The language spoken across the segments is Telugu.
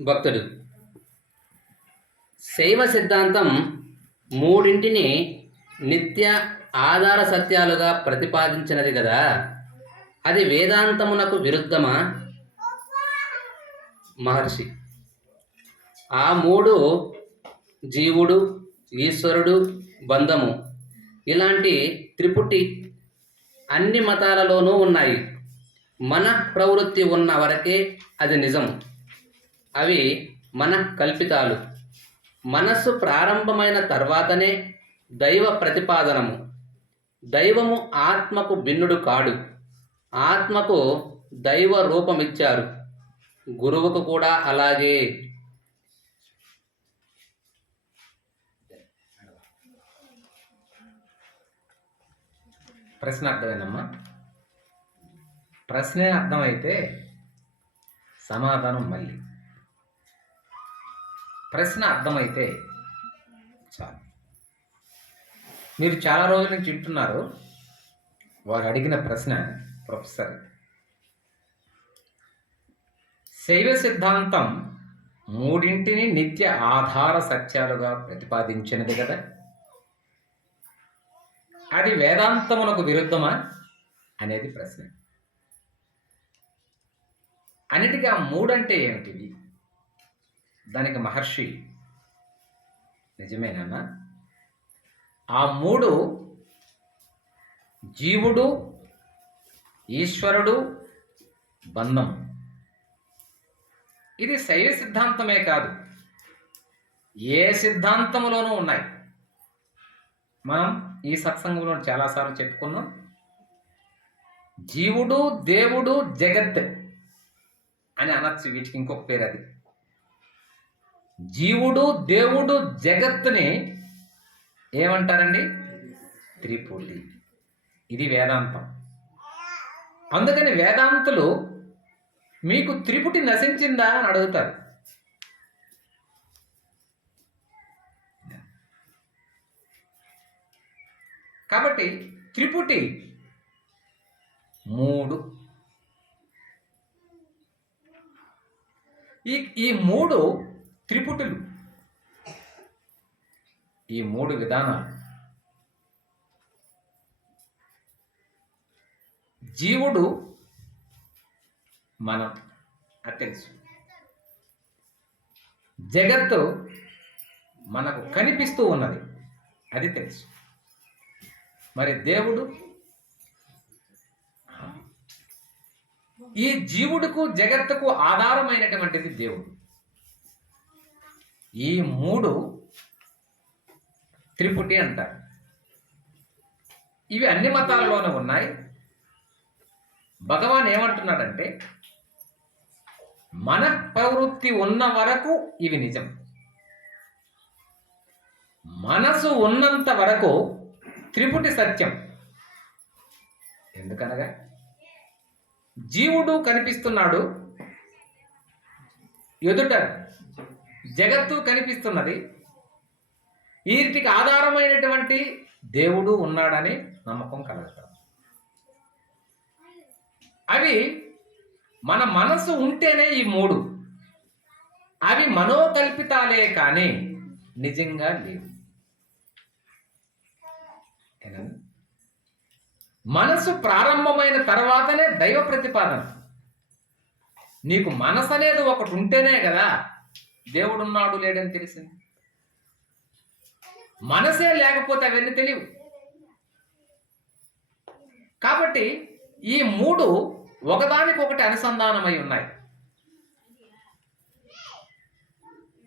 భక్తుడు. శైవ సిద్ధాంతం మూడింటిని నిత్య ఆధార సత్యాలుగా ప్రతిపాదించినది కదా. అది వేదాంతమునకు విరుద్ధమా? మహర్షి. ఆ మూడు జీవుడు ఈశ్వరుడు బంధము ఇలాంటి త్రిపుటి అన్ని మతాలలోనూ ఉన్నాయి. మన ప్రవృత్తి ఉన్న వరకే అది నిజం. అవి మన కల్పితాలు. మనస్సు ప్రారంభమైన తర్వాతనే దైవ ప్రతిపాదనము. దైవము ఆత్మకు భిన్నుడు కాడు. ఆత్మకు దైవ రూపమిచ్చారు. గురువుకు కూడా అలాగే. ప్రశ్న అర్థమైందమ్మా? ప్రశ్నే అర్థమైతే సమాధానం మళ్ళీ. ప్రశ్న అర్థమైతే చాలు. మీరు చాలా రోజుల నుంచి వింటున్నారు. వారు అడిగిన ప్రశ్న ప్రొఫెసర్. శైవ సిద్ధాంతం మూడింటిని నిత్య ఆధార సత్యాలుగా ప్రతిపాదించినది కదా. అది వేదాంతమునకు విరుద్ధమా అనేది ప్రశ్న. అన్నిటికీ ఆ మూడంటే ఏమిటివి? దానికి మహర్షి నిజమేనా ఆ మూడు జీవుడు ఈశ్వరుడు బంధం. ఇది శైవ సిద్ధాంతమే కాదు. ఏ సిద్ధాంతంలోనూ ఉన్నాయి. మనం ఈ సత్సంగంలో చాలాసార్లు చెప్పుకున్నాం. జీవుడు దేవుడు జగత్ అని అనొచ్చు వీటికి ఇంకొక పేరు అది. జీవుడు దేవుడు జగత్తుని ఏమంటారండి? త్రిపుటి ఇది వేదాంతం. అందుకని వేదాంతులు మీకు త్రిపుటి నశించిందా అని అడుగుతారు. కాబట్టి త్రిపుటి మూడు. ఈ ఈ మూడు త్రిపుటులు. ఈ మూడు విధానాలు. జీవుడు మనం అది తెలుసు. జగత్తు మనకు కనిపిస్తూ ఉన్నది అది తెలుసు. మరి దేవుడు? ఈ జీవుడుకు జగత్తుకు ఆధారమైనటువంటిది దేవుడు. ఈ మూడు త్రిపుటి అంటారు. ఇవి అన్ని మతాలలోనూ ఉన్నాయి. భగవాన్ ఏమంటున్నాడంటే మన ప్రవృత్తి ఉన్న వరకు ఇవి నిజం. మనసు ఉన్నంత వరకు త్రిపుటి సత్యం. ఎందుకనగా జీవుడు కనిపిస్తున్నాడు ఎదుట జగత్తు కనిపిస్తున్నది. వీటికి ఆధారమైనటువంటి దేవుడు ఉన్నాడని నమ్మకం కలుగుతాం అవి మన మనసు ఉంటేనే ఈ మూడు. అవి మనోకల్పితాలే కానీ నిజంగా లేవు. మనసు ప్రారంభమైన తర్వాతనే దైవ ప్రతిపాదన. నీకు మనసు అనేది ఒకటి ఉంటేనే కదా దేవుడున్నాడు లేడని తెలిసింది. మనసే లేకపోతే అవన్నీ తెలియవు. కాబట్టి ఈ మూడు ఒకదానికొకటి అనుసంధానమై ఉన్నాయి.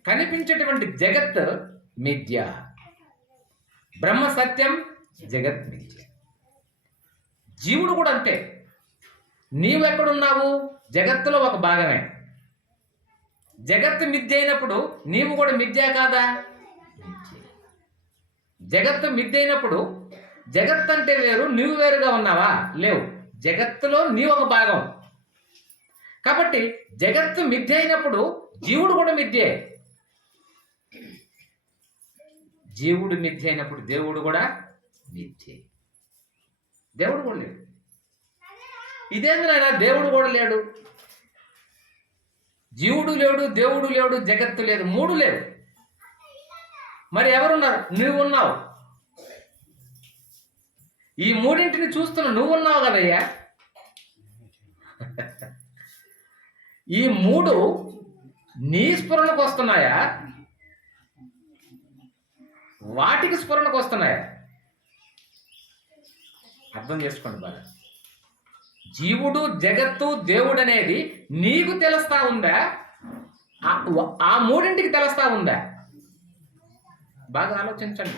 కనిపించేటువంటి జగత్ మిథ్య. బ్రహ్మ సత్యం జగత్ మిథ్య. జీవుడు కూడా అంతే. నీవు ఎక్కడున్నావు? జగత్తులో ఒక భాగమే. జగత్తు మిథ్య అయినప్పుడు నీవు కూడా మిథ్య కాదా? జగత్తు మిథ్య అయినప్పుడు జగత్ అంటే వేరు నీవు వేరుగా ఉన్నావా? లేవు. జగత్తులో నీవు ఒక భాగం. కాబట్టి జగత్తు మిథ్య అయినప్పుడు జీవుడు కూడా మిథ్యే. జీవుడు మిథ్య అయినప్పుడు దేవుడు కూడా మిథ్యే. దేవుడు కూడా లేడు. ఇదేంద్రైనా దేవుడు కూడా లేడు. జీవుడు లేడు దేవుడు లేడు జగత్తు లేదు మూడు లేవు. మరి ఎవరున్నారు? నువ్వు ఉన్నావు ఈ మూడింటిని చూస్తున్న నువ్వు ఉన్నావు కదయ్యా? ఈ మూడు నీ స్ఫురణకు వస్తున్నాయా? వాటికి స్ఫురణకు వస్తున్నాయా? అర్థం చేసుకోండి బాగా. జీవుడు జగత్తు దేవుడు అనేది నీకు తెలుస్తా ఉందా? ఆ- ఆ మూడింటికి తెలుస్తా ఉందా? బాగా ఆలోచించండి.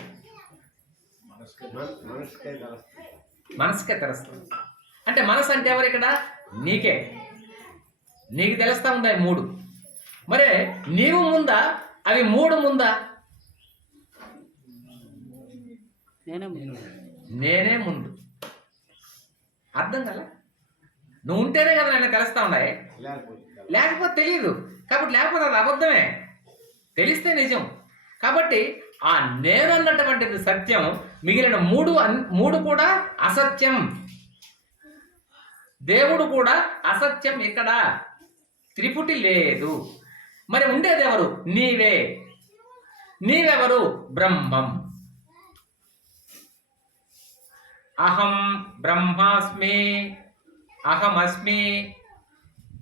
మనసుకే తెలుస్తుంది అంటే మనసు అంటే ఎవరు ఇక్కడ? నీకే. నీకు తెలుస్తా ఉందా ఈ మూడు? మరే నీవు ముందా? అవి మూడు ముందా? నేనే ముందు. అర్థం కదా నువ్వు ఉంటేనే కదా నన్ను కలుస్తా ఉన్నాయి లేకపోతే తెలియదు కాబట్టి లేకపోతే అది అబద్ధమే. తెలిస్తే నిజం. కాబట్టి ఆ నేను అన్నటువంటిది సత్యం మిగిలిన మూడు అన్- మూడు కూడా అసత్యం. దేవుడు కూడా అసత్యం ఇక్కడ త్రిపుటి లేదు. మరి ఉండేది ఎవరు? నీవే. నీవెవరు? బ్రహ్మం. అహం బ్రహ్మాస్మి అహమస్మి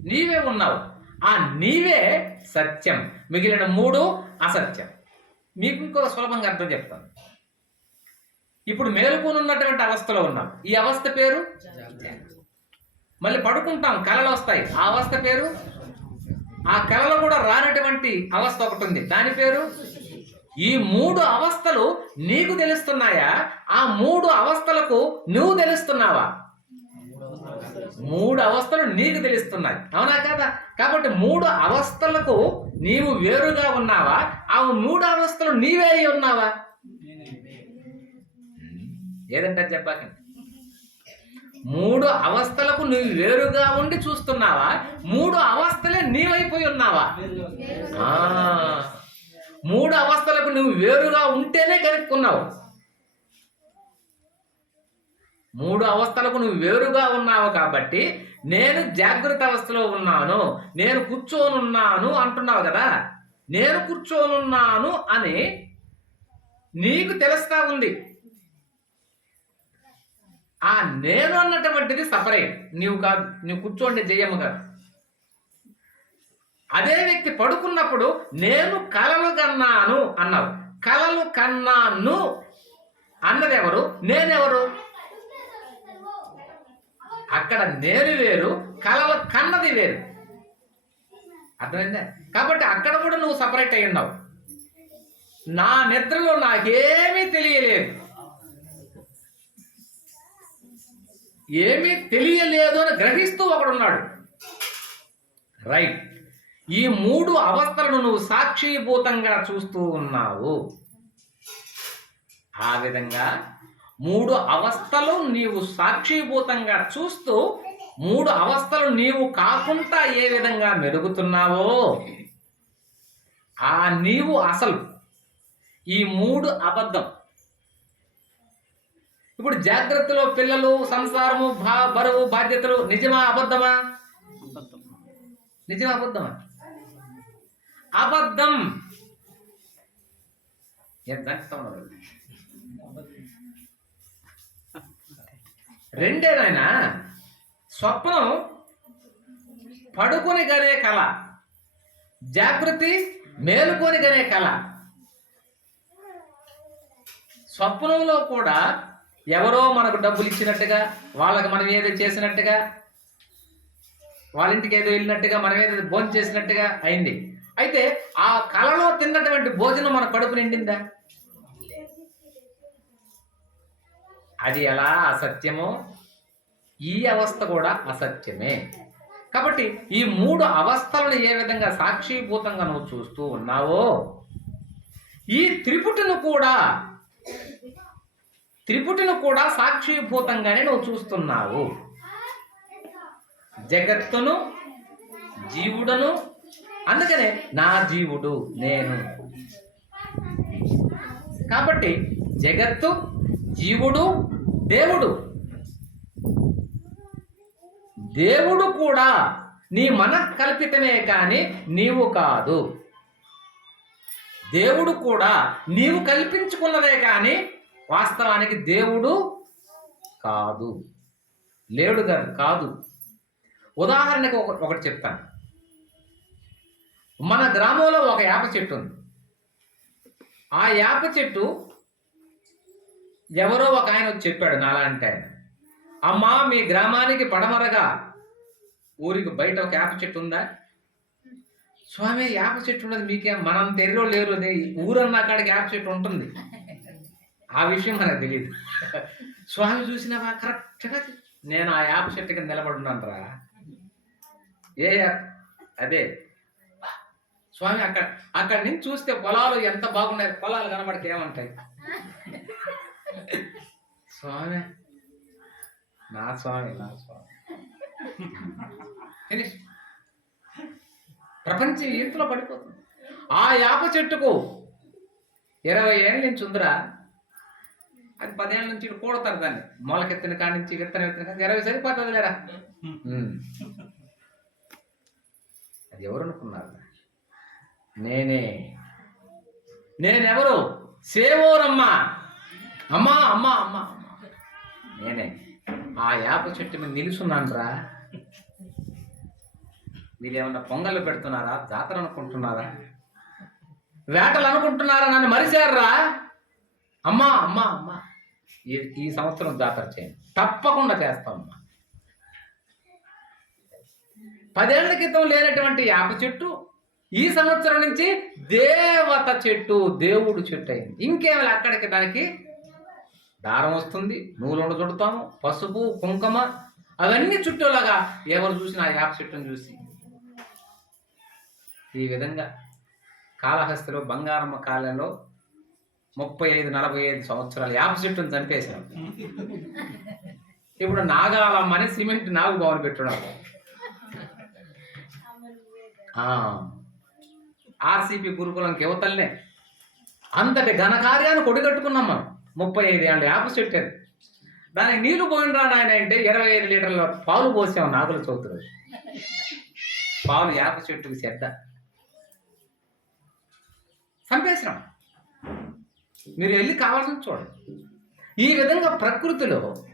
నీవే ఉన్నావు. ఆ నీవే సత్యం. మిగిలిన మూడు అసత్యం. మీకు ఇంకొక సులభంగా అర్థం చెప్తాను. ఇప్పుడు మేలుకొని ఉన్నటువంటి అవస్థలో ఉన్నాం. ఈ అవస్థ పేరు? మళ్ళీ పడుకుంటాం. కళలు వస్తాయి. ఆ అవస్థ పేరు? ఆ కళలో కూడా రానటువంటి అవస్థ ఒకటి ఉంది. దాని పేరు? ఈ మూడు అవస్థలు నీకు తెలుస్తున్నాయా? ఆ మూడు అవస్థలకు నువ్వు తెలుస్తున్నావా? మూడు అవస్థలు నీకు తెలుస్తున్నాయి. అవునా కదా? కాబట్టి మూడు అవస్థలకు నీవు వేరుగా ఉన్నావా? ఆ మూడు అవస్థలు నీవే అయి ఉన్నావా? ఏదంటే చెప్పాకండి మూడు అవస్థలకు నువ్వు వేరుగా ఉండి చూస్తున్నావా? మూడు అవస్థలే నీవైపోయి ఉన్నావా? మూడు అవస్థలకు నువ్వు వేరుగా ఉంటేనే కనుక్కున్నావు. మూడు అవస్థలకు నువ్వు వేరుగా ఉన్నావు కాబట్టి నేను జాగ్రత్త అవస్థలో ఉన్నాను నేను కూర్చోనున్నాను అంటున్నావు కదా? నేను కూర్చోనున్నాను అని నీకు తెలుస్తా ఉంది. ఆ నేను అన్నటువంటిది సపరేట్. నీవు కాదు నువ్వు కూర్చోండి జయమ్మ కాదు అదే వ్యక్తి పడుకున్నప్పుడు నేను కలలు కన్నాను అన్నావు. కలలు కన్నాను. అన్నది ఎవరు? నేనెవరు? అక్కడ నేను వేరు కలవ కన్నది వేరు. అర్థమైందా? కాబట్టి అక్కడ కూడా నువ్వు సపరేట్ అయి ఉన్నావు. నా నిద్రలో నాకేమీ తెలియలేదు. ఏమీ తెలియలేదు అని గ్రహిస్తూ ఒకడున్నాడు రైట్ ఈ మూడు అవస్థలను నువ్వు సాక్షిభూతంగా చూస్తూ ఉన్నావు. ఆ విధంగా మూడు అవస్థలు నీవు సాక్షిభూతంగా చూస్తూ మూడు అవస్థలు నీవు కాకుండా ఏ విధంగా మెరుగుతున్నావో ఆ నీవు అసలు ఈ మూడు అబద్ధం. ఇప్పుడు జాగ్రత్తలో పిల్లలు సంసారము భా బరువు బాధ్యతలు నిజమా అబద్ధమా? నిజమా అబద్ధమా? అబద్ధం. ఎంత రెండే నాయన. స్వప్నం పడుకొని గనే కళ. జాగృతి మేలుకొని గనే కళ. స్వప్నంలో కూడా ఎవరో మనకు డబ్బులు ఇచ్చినట్టుగా వాళ్ళకి మనం ఏదో చేసినట్టుగా వాళ్ళ ఇంటికి ఏదో వెళ్ళినట్టుగా మనం ఏదో భోజనం చేసినట్టుగా అయింది. అయితే ఆ కళలో తిన్నటువంటి భోజనం మన కడుపు నిండిందా? అది ఎలా అసత్యమో? ఈ అవస్థ కూడా అసత్యమే. కాబట్టి ఈ మూడు అవస్థలను ఏ విధంగా సాక్షిభూతంగా నువ్వు చూస్తూ ఉన్నావో ఈ త్రిపుటిను కూడా త్రిపుటిను కూడా సాక్షిభూతంగానే నువ్వు చూస్తున్నావు. జగత్తును జీవుడను అందుకనే నా జీవుడు నేను. కాబట్టి జగత్తు జీవుడు దేవుడు. దేవుడు కూడా నీ కల్పితమే కానీ నీవు కాదు. దేవుడు కూడా నీవు కల్పించుకున్నదే కానీ వాస్తవానికి దేవుడు కాదు. లేడు గారు కాదు. ఉదాహరణకు ఒక ఒకటి చెప్తాను. మన గ్రామంలో ఒక యాప చెట్టు ఉంది. ఆ యాప చెట్టు ఎవరో ఒక ఆయన వచ్చి చెప్పాడు నాలాంటి ఆయన. అమ్మా మీ గ్రామానికి పడమరగా ఊరికి బయట ఒక యాప చెట్టు ఉందా? స్వామి యాప చెట్టు ఉండదు మీకేం? మనం తెరిలో లేరు ఊరన్న అక్కడికి యాప చెట్టు ఉంటుంది. ఆ విషయం మనకు తెలియదు స్వామి చూసినావా కరెక్ట్గా నేను ఆ యాప చెట్టు కింద నిలబడున్నాను రా ఏ యాప్? అదే. స్వామి అక్కడ అక్కడ నుంచి చూస్తే పొలాలు ఎంత బాగున్నాయి పొలాలు కనబడితే ఏమంటాయి? స్వామి. నా స్వామి నా స్వామి. ఫినిష్ ప్రపంచం ఈతలో పడిపోతుంది. ఆ యాప చెట్టుకు ఇరవై ఏళ్ళ నుంచి ఉందిరా. అది పదేళ్ళ నుంచి కూడతారు దాన్ని. మొలకెత్తిన కాడి నుంచి విత్తనం ఎత్తిన కాడి ఇరవై సరిపోతుంది లేరా? ఉమ్. అది ఎవరు అనుకున్నారు? నేనే. నేనెవరు? సేవోరమ్మ. అమ్మా అమ్మా అమ్మా అమ్మా. నేనే. ఆ యాప చెట్టు మీద నిలుచున్నాను రా మీరేమన్నా పొంగళ్ళు పెడుతున్నారా? జాతర అనుకుంటున్నారా? వేటలు అనుకుంటున్నారా? నన్ను మరిచారా అమ్మా అమ్మా అమ్మా. ఈ ఈ సంవత్సరం జాతర చేయండి. తప్పకుండా చేస్తామమ్మా పదేళ్ళ క్రితం లేనటువంటి యాప చెట్టు ఈ సంవత్సరం నుంచి దేవత చెట్టు దేవుడు చెట్టు అయింది. ఇంకేమి అక్కడికి దానికి దారం వస్తుంది నూలుండ చుడతాము పసుపు కుంకుమ అవన్నీ చుట్టూలాగా ఎవరు చూసినా ఆ యాప చెట్టును చూసి. ఈ విధంగా కాళహస్తిలో బంగారమ్మ కాలంలో ముప్పై ఐదు నలభై ఐదు సంవత్సరాలు యాప చెట్టును చంపేశాం. ఇప్పుడు నాగాలమ్మ అని సిమెంట్ నాగు బావులు పెట్టడం. ఆర్సీపీ గురుకులంకి యువతల్నే అంతటి ఘనకార్యాన్ని కొడిగట్టుకున్నాం మనం. ముప్పై ఐదు ఏళ్ళ యాప చెట్టు అది. దానికి నీళ్ళు పోయినరా నాయన అంటే ఇరవై ఐదు లీటర్ల పాలు పోసాం నాగుల చవితి రోజు పాలు యాప చెట్టుకి చెడ్డ. చంపేసినాం. మీరు వెళ్ళి కావాల్సిన చూడండి. ఈ విధంగా ప్రకృతిలో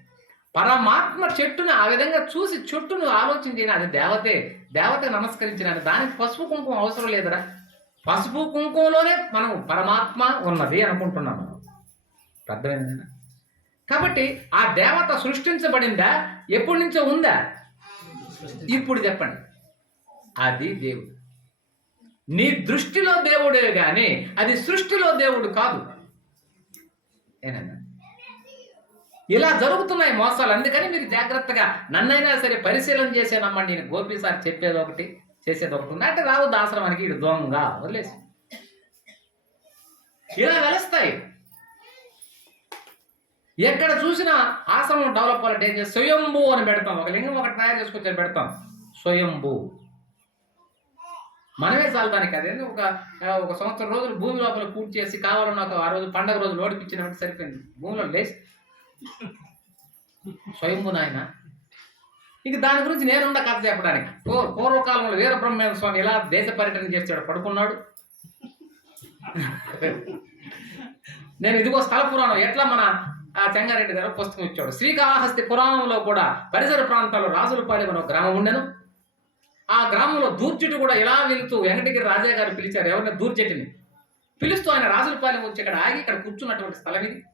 పరమాత్మ చెట్టును ఆ విధంగా చూసి చెట్టును ఆలోచన చేయని అది దేవతే దేవత నమస్కరించిన దానికి పసుపు కుంకుమ అవసరం లేదురా. పసుపు కుంకుమలోనే మనం పరమాత్మ ఉన్నది అనుకుంటున్నాము. అర్థమైందా? కాబట్టి ఆ దేవత సృష్టించబడిందా? ఎప్పటి నుంచో ఉందా? ఇప్పుడు చెప్పండి. అది దేవుడు. నీ దృష్టిలో దేవుడే కానీ అది సృష్టిలో దేవుడు కాదు. ఏనన్నా ఇలా జరుగుతున్నాయి మోసాలు. అందుకని మీరు జాగ్రత్తగా నన్నైనా సరే పరిశీలన చేసేనమ్మండి నేను గోపి సార్ చెప్పేది ఒకటి చేసేది ఒకటి ఉంది. అంటే రావద్దు ఆశ్రమానికి ఇటు దొంగ వదిలేసి. ఇలా వెలుస్తాయి. ఎక్కడ చూసినా ఆశ్రమం డెవలప్ అవ్వాలంటే ఏం చేస్తాం? స్వయంభూ అని పెడతాం. ఒక లింగం ఒకటి తయారు చేసుకొచ్చి పెడతాం. స్వయంభూ. మనమే చాలు దానికి. అదేంటి ఒక ఒక సంవత్సరం రోజులు భూమి లోపల పూర్తి చేసి కావాలన్న ఒక ఆ రోజు పండగ రోజు ఓడిపించినట్టు సరిపోయింది. భూమిలో లేచి. స్వయంభూ నాయన. ఇంక దాని గురించి నేనున్న కథ చెప్పడానికి. పూర్వకాలంలో వీరబ్రహ్మేంద్ర స్వామి ఎలా దేశ పర్యటన చేస్తాడు పడుకున్నాడు. నేను ఇదిగో స్థల పురాణం. ఎట్లా మన చెంగారెడ్డి గారు పుస్తకం ఇచ్చాడు. శ్రీకాళహస్తి పురాణంలో కూడా పరిసర ప్రాంతాల్లో రాజులపాలెం అనే ఒక గ్రామం ఉండను. ఆ గ్రామంలో దూర్జటి కూడా ఇలా వెళుతూ వెంకటగిరి రాజా గారు పిలిచారు. ఎవరిని? దూర్జటిని. పిలుస్తూ ఆయన రాజులపాలెం వచ్చి ఇక్కడ ఆగి ఇక్కడ కూర్చున్నటువంటి స్థలం ఇది.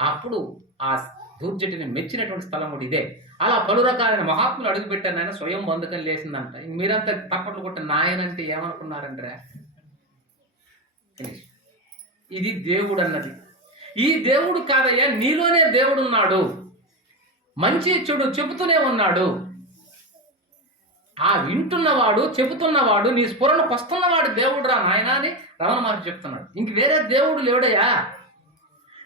అప్పుడు ఆ దూర్జటిని మెచ్చినటువంటి స్థలం కూడా ఇదే. అలా పలు రకాలైన మహాత్ములు అడుగుపెట్టారు ఆయన స్వయం బంధకం లేసిందంట. మీరంతా తప్పట్లు కొట్టిన నాయనంటే ఏమనుకున్నారంటే ఇది దేవుడు అన్నది. ఈ దేవుడు కాదయ్యా నీలోనే దేవుడు ఉన్నాడు మంచి చెడు చెబుతూనే ఉన్నాడు. ఆ వింటున్నవాడు చెబుతున్నవాడు నీ స్ఫురణకు వస్తున్నవాడు దేవుడు రా నాయనా అని రమణ మహర్షి చెప్తున్నాడు. ఇంక వేరే దేవుడు లేడయ్యా.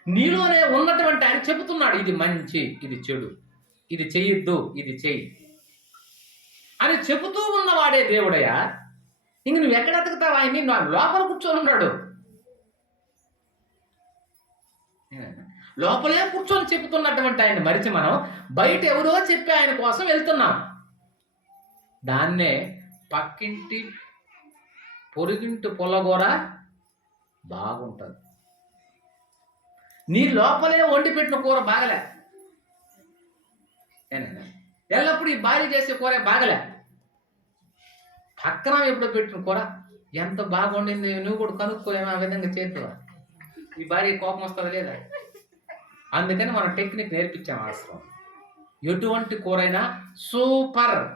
నీలోనే ఉన్నటువంటి ఆయన చెబుతున్నాడు ఇది మంచి ఇది చెడు ఇది చెయ్యొద్దు ఇది చెయ్యి. అని చెబుతూ ఉన్నవాడే దేవుడయ్యా. ఇంక నువ్వు ఎక్కడ ఎతుకుతావు ఆయన్ని? నా లోపల కూర్చొని ఉన్నాడు. లోపలే కూర్చొని చెబుతున్నటువంటి ఆయన మరిచి మనం బయట ఎవరో చెప్పి ఆయన కోసం వెళ్తున్నాం. దాన్నే పక్కింటి పొరుగింటి పొలగూర బాగుంటుంది. నీ లోపలే వండి పెట్టిన కూర బాగలే. ఎల్లప్పుడు ఎల్లప్పుడూ ఈ భార్య చేసే కూర బాగలే. పక్కన ఎప్పుడు పెట్టిన కూర ఎంత బాగుండింది నువ్వు కూడా కనుక్కో ఆ విధంగా చేతువా ఈ భార్య కోపం వస్తుంది లేదా? అందుకని మనం టెక్నిక్ నేర్పించాం అవసరం ఎటువంటి కూరైనా సూపర్.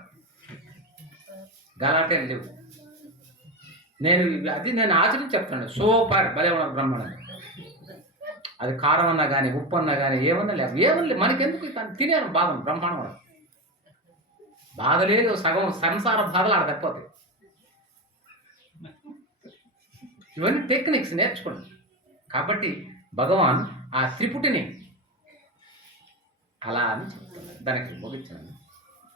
గలాటే లేవు. నేను అది నేను ఆచరించి చెప్తాను సూపర్. భలే ఉన్నారు బ్రహ్మాండం అది కారం అన్నా కానీ ఉప్పు అన్నా కానీ ఏమన్నా లేవు. ఏమన్నా మనకెందుకు తినేను బాగుంది బ్రహ్మాండం. బాధ లేదు సగం సంసార బాధలు ఆడ తప్పిపోతాయి. ఇవన్నీ టెక్నిక్స్ నేర్చుకోండి. కాబట్టి భగవాన్ ఆ త్రిపుటిని అలా అని చెప్తున్నాడు దానికి ముగించాను